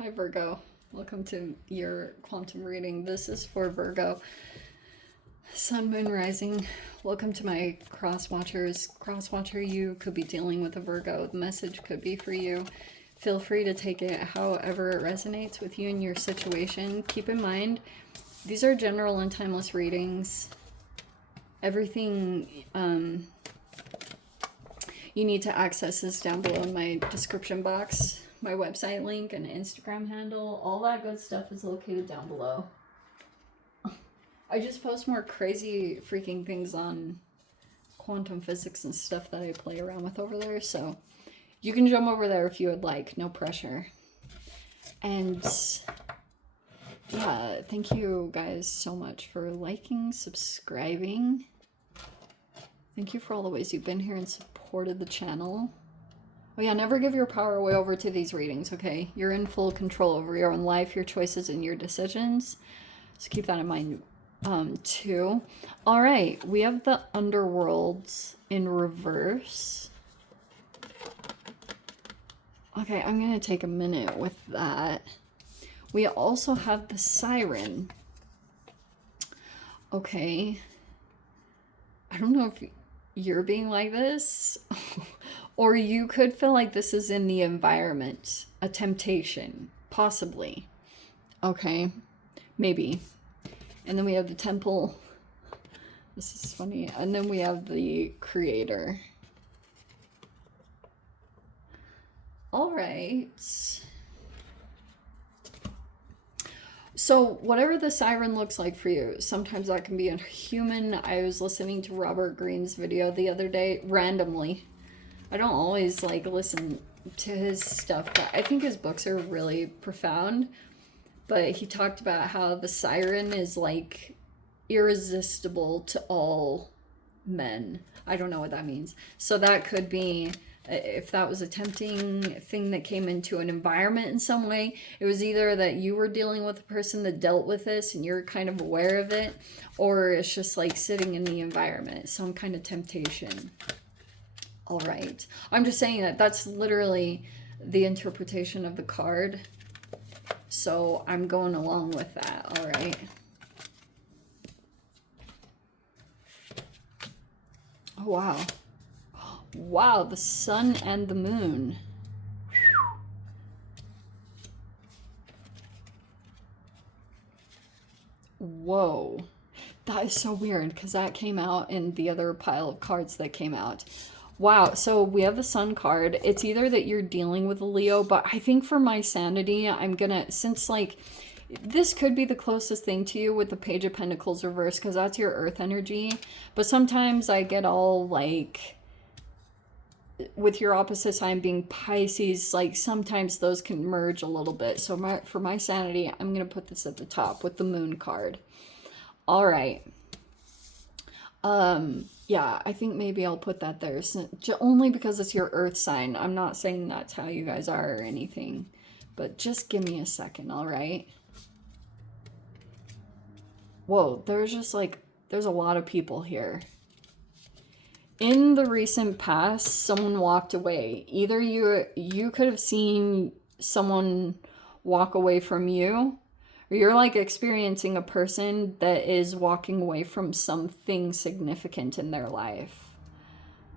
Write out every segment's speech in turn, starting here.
Hi Virgo, welcome to your quantum reading. This is for Virgo, Sun, Moon, Rising. Welcome to my cross watchers. Cross watcher, you could be dealing with a Virgo. The message could be for you. Feel free to take it however it resonates with you and your situation. Keep in mind, these are general and timeless readings. Everything you need to access is down below in my description box. My website link and Instagram handle, all that good stuff is located down below. I just post more crazy freaking things on quantum physics and stuff that I play around with over there, so you can jump over there if you would like, no pressure. And yeah, thank you guys so much for liking, subscribing. Thank you for all the ways you've been here and supported the channel. Oh yeah, never give your power away over to these readings, okay? You're in full control over your own life, your choices, and your decisions. So keep that in mind, too. All right, we have the underworlds in reverse. Okay, I'm going to take a minute with that. We also have the siren. Okay. I don't know if you're being like this, or you could feel like this is in the environment, a temptation, possibly. Okay, maybe. And then we have the temple. This is funny. And then we have the creator. All right. So whatever the siren looks like for you, sometimes that can be a human. I was listening to Robert Greene's video the other day, randomly. I don't always like listen to his stuff, but I think his books are really profound. But he talked about how the siren is like irresistible to all men. I don't know what that means. So that could be, if that was a tempting thing that came into an environment in some way, it was either that you were dealing with a person that dealt with this and you're kind of aware of it, or it's just like sitting in the environment, some kind of temptation. All right. I'm just saying that that's literally the interpretation of the card. So I'm going along with that. All right. Oh, wow. Wow, the sun and the moon. Whoa. That is so weird because that came out in the other pile of cards that came out. Wow, so we have the sun card. It's either that you're dealing with a Leo, but I think for my sanity, I'm gonna, since like, this could be the closest thing to you with the Page of Pentacles reverse because that's your earth energy. But sometimes I get all like, with your opposite sign being Pisces, like sometimes those can merge a little bit. So for my sanity, I'm going to put this at the top with the moon card. All right. Yeah, I think maybe I'll put that there only because it's your earth sign. I'm not saying that's how you guys are or anything, but just give me a second. All right. Whoa, there's just like, there's a lot of people here. In the recent past, someone walked away. Either you could have seen someone walk away from you, or you're like experiencing a person that is walking away from something significant in their life.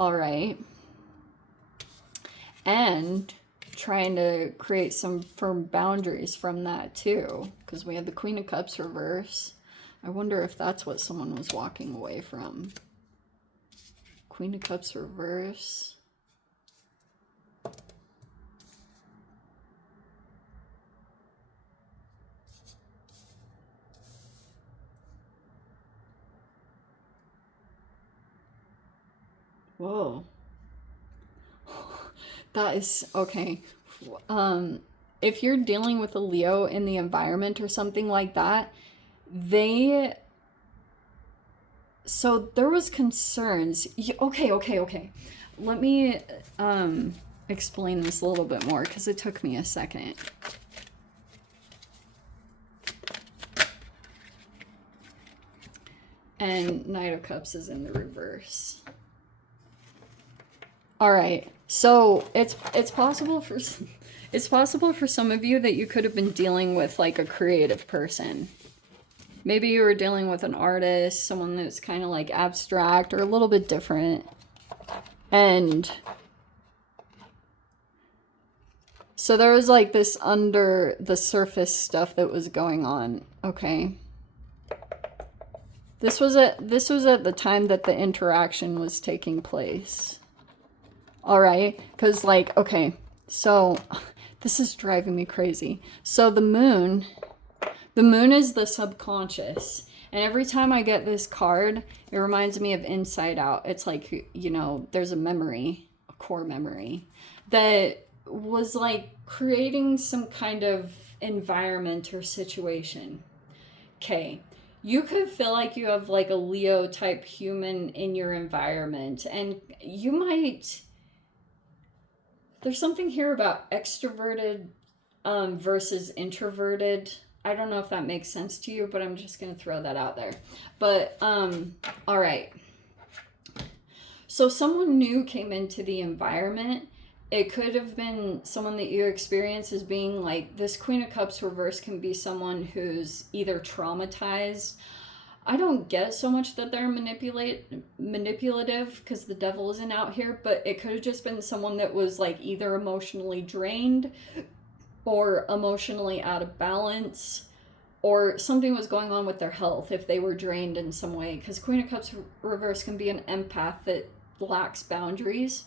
All right. And trying to create some firm boundaries from that too, because we have the Queen of Cups reverse. I wonder if that's what someone was walking away from. Queen of Cups reverse. Whoa. That is, okay. If you're dealing with a Leo in the environment or something like that, so there was concerns. Okay. Let me explain this a little bit more because it took me a second. And Knight of Cups is in the reverse. All right. So it's possible for It's possible for some of you that you could have been dealing with like a creative person. Maybe you were dealing with an artist, someone that's kind of like abstract or a little bit different. And so there was like this under the surface stuff that was going on, okay? This was at the time that the interaction was taking place. All right? Cuz like, okay, so this is driving me crazy. So the moon is the subconscious. And every time I get this card, it reminds me of Inside Out. It's like, you know, there's a memory, a core memory, that was like creating some kind of environment or situation. Okay. You could feel like you have like a Leo type human in your environment, and you might, there's something here about extroverted versus introverted. I don't know if that makes sense to you, but I'm just going to throw that out there. But, all right. So someone new came into the environment. It could have been someone that you experience as being like, this Queen of Cups reverse can be someone who's either traumatized. I don't get so much that they're manipulative because the devil isn't out here, but it could have just been someone that was like either emotionally drained or emotionally out of balance, or something was going on with their health if they were drained in some way, because Queen of Cups reverse can be an empath that lacks boundaries,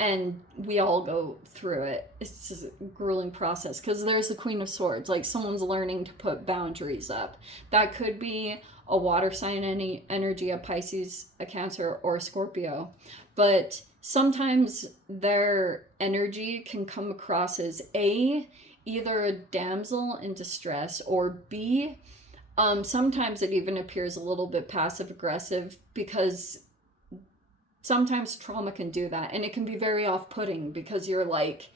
and we all go through it. It's just a grueling process, because there's the Queen of Swords, like someone's learning to put boundaries up. That could be a water sign energy, a Pisces, a Cancer, or a Scorpio, but sometimes their energy can come across as either a damsel in distress, or B, sometimes it even appears a little bit passive aggressive, because sometimes trauma can do that, and it can be very off-putting because you're like,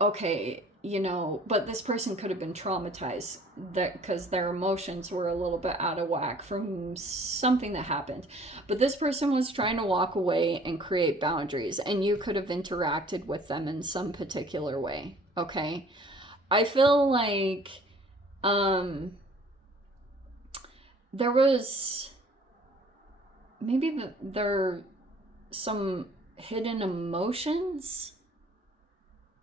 okay, you know, but this person could have been traumatized because their emotions were a little bit out of whack from something that happened. But this person was trying to walk away and create boundaries, and you could have interacted with them in some particular way, okay? I feel like there was maybe there some hidden emotions.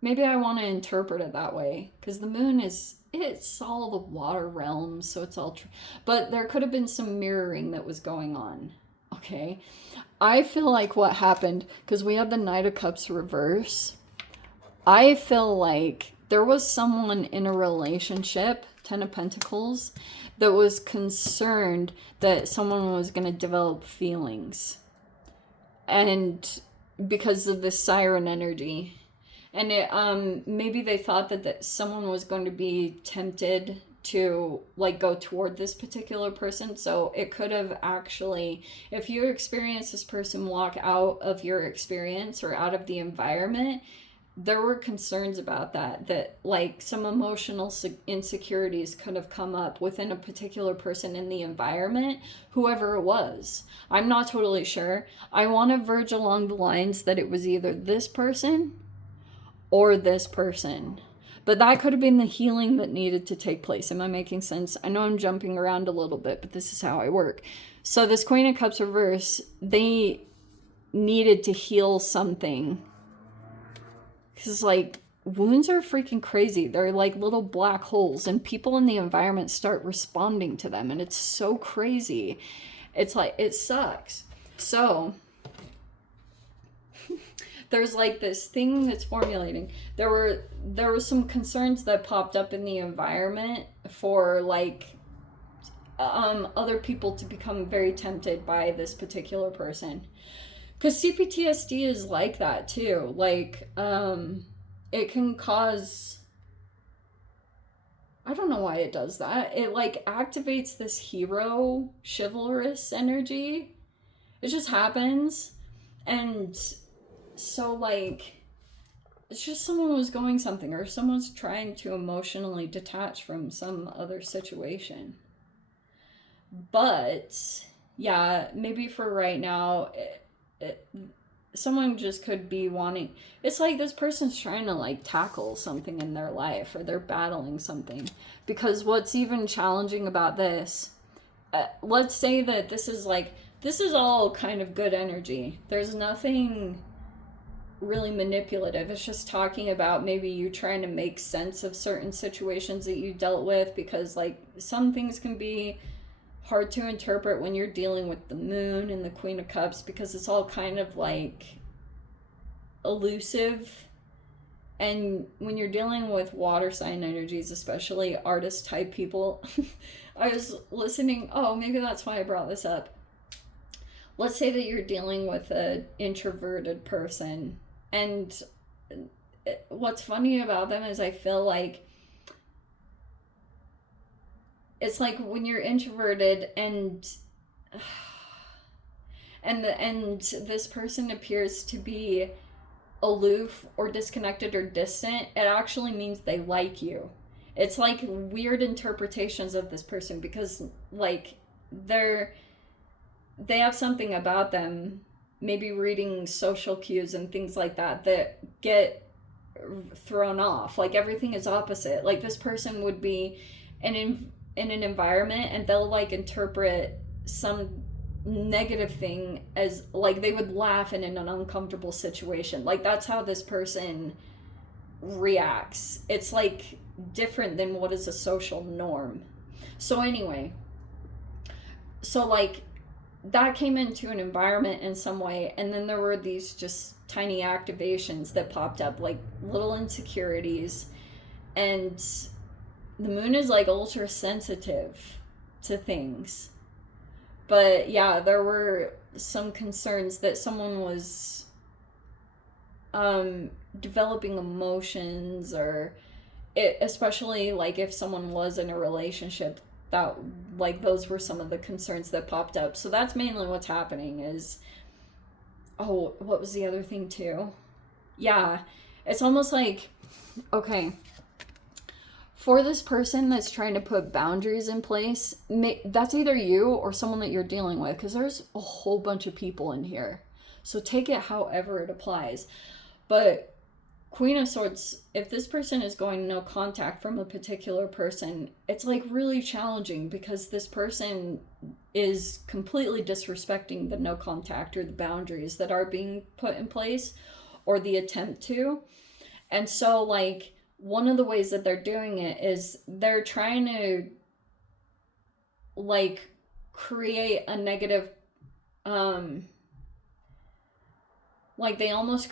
Maybe I want to interpret it that way, because the moon it's all the water realms, so it's all but there could have been some mirroring that was going on, okay? I feel like what happened, because we had the Knight of Cups reverse, I feel like there was someone in a relationship, 10 of Pentacles, that was concerned that someone was going to develop feelings, and because of the siren energy. And it, maybe they thought that someone was going to be tempted to like go toward this particular person. So it could have actually, if you experience this person walk out of your experience or out of the environment, there were concerns about that like some emotional insecurities could have come up within a particular person in the environment, whoever it was. I'm not totally sure. I want to verge along the lines that it was either this person or this person. But that could have been the healing that needed to take place. Am I making sense? I know I'm jumping around a little bit, but this is how I work. So this Queen of Cups reverse, they needed to heal something. Because, like, wounds are freaking crazy. They're like little black holes, and people in the environment start responding to them, and it's so crazy. It's like, it sucks. So there's like this thing that's formulating. There were some concerns that popped up in the environment for like other people to become very tempted by this particular person. Because CPTSD is like that too. Like, it can cause, I don't know why it does that. It like activates this hero, chivalrous energy. It just happens. And so like, it's just someone was going something, or someone's trying to emotionally detach from some other situation. But yeah, maybe for right now, someone just could be wanting, it's like this person's trying to like tackle something in their life, or they're battling something. Because what's even challenging about this, let's say that this is all kind of good energy. There's nothing really manipulative. It's just talking about maybe you trying to make sense of certain situations that you dealt with, because like some things can be hard to interpret when you're dealing with the moon and the Queen of Cups, because it's all kind of like elusive. And when you're dealing with water sign energies, especially artist type people, I was listening, oh, maybe that's why I brought this up. Let's say that you're dealing with an introverted person, and what's funny about them is I feel like it's like when you're introverted and this person appears to be aloof or disconnected or distant, it actually means they like you. It's like weird interpretations of this person, because like they have something about them, maybe reading social cues and things like that, that get thrown off. Like everything is opposite. Like this person would be in an environment and they'll like interpret some negative thing as like they would laugh in an uncomfortable situation. Like that's how this person reacts. It's like different than what is a social norm. So anyway, so like that came into an environment in some way, and then there were these just tiny activations that popped up, like little insecurities. And the moon is like ultra sensitive to things. But yeah, there were some concerns that someone was developing emotions, or especially like if someone was in a relationship, that like those were some of the concerns that popped up. So that's mainly what's happening. Is, oh, what was the other thing too? Yeah, it's almost like, okay, for this person that's trying to put boundaries in place, that's either you or someone that you're dealing with, because there's a whole bunch of people in here. So take it however it applies. But Queen of Swords, if this person is going no contact from a particular person, it's like really challenging, because this person is completely disrespecting the no contact or the boundaries that are being put in place, or the attempt to. And so like one of the ways that they're doing it is they're trying to like create a negative, like they almost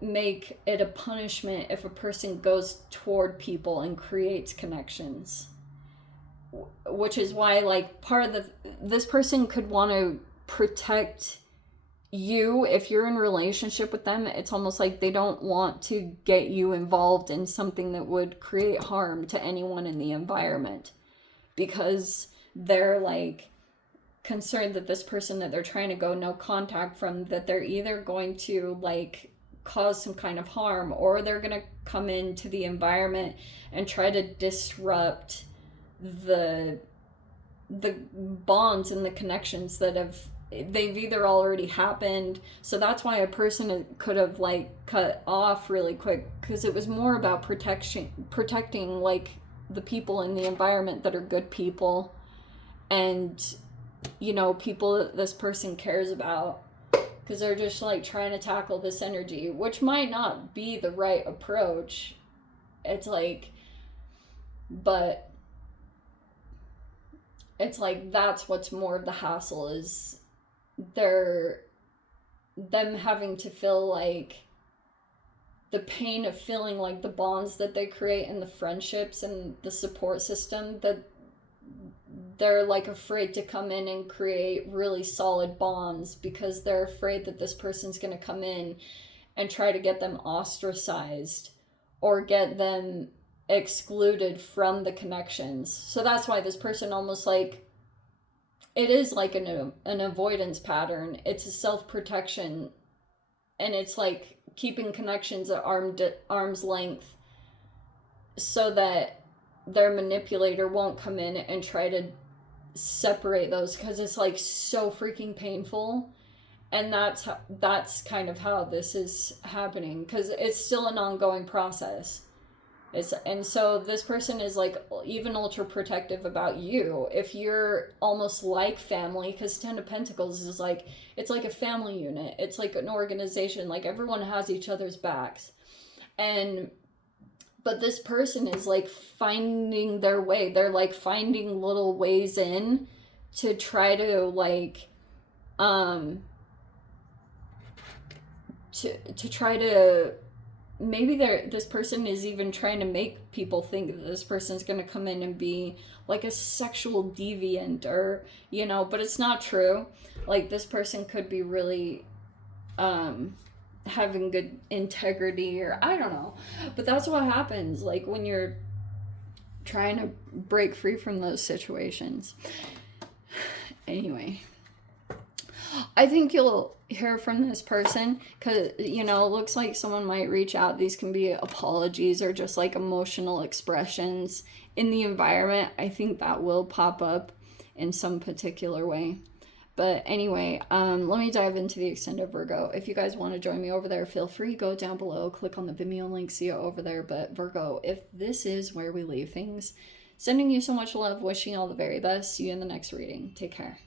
make it a punishment if a person goes toward people and creates connections, which is why like part of this person could want to protect you. If you're in a relationship with them, it's almost like they don't want to get you involved in something that would create harm to anyone in the environment, because they're like concerned that this person that they're trying to go no contact from, that they're either going to like cause some kind of harm, or they're going to come into the environment and try to disrupt the bonds and the connections that they've either already happened. So that's why a person could have like cut off really quick, because it was more about protecting like the people in the environment that are good people, and you know, people that this person cares about, because they're just like trying to tackle this energy, which might not be the right approach. It's like, but it's like that's what's more of the hassle, is them having to feel like the pain of feeling like the bonds that they create and the friendships and the support system, that they're like afraid to come in and create really solid bonds, because they're afraid that this person's going to come in and try to get them ostracized or get them excluded from the connections. So that's why this person almost like, it is like an avoidance pattern. It's a self-protection, and it's like keeping connections at arm's length, so that their manipulator won't come in and try to separate those, because it's like so freaking painful. And that's kind of how this is happening, because it's still an ongoing process. And so this person is like even ultra protective about you if you're almost like family, because Ten of Pentacles is like, it's like a family unit, it's like an organization, like everyone has each other's backs. But this person is like finding their way. They're like finding little ways in to try to like to try to, maybe this person is even trying to make people think that this person's going to come in and be like a sexual deviant, or, you know, but it's not true. Like, this person could be really having good integrity, or I don't know. But that's what happens, like, when you're trying to break free from those situations. Anyway, I think you'll hear from this person, because, you know, it looks like someone might reach out. These can be apologies or just like emotional expressions in the environment. I think that will pop up in some particular way. But anyway, let me dive into the extended Virgo. If you guys want to join me over there, feel free, go down below, click on the Vimeo link, see it over there. But Virgo, if this is where we leave things, sending you so much love, wishing you all the very best. See you in the next reading. Take care.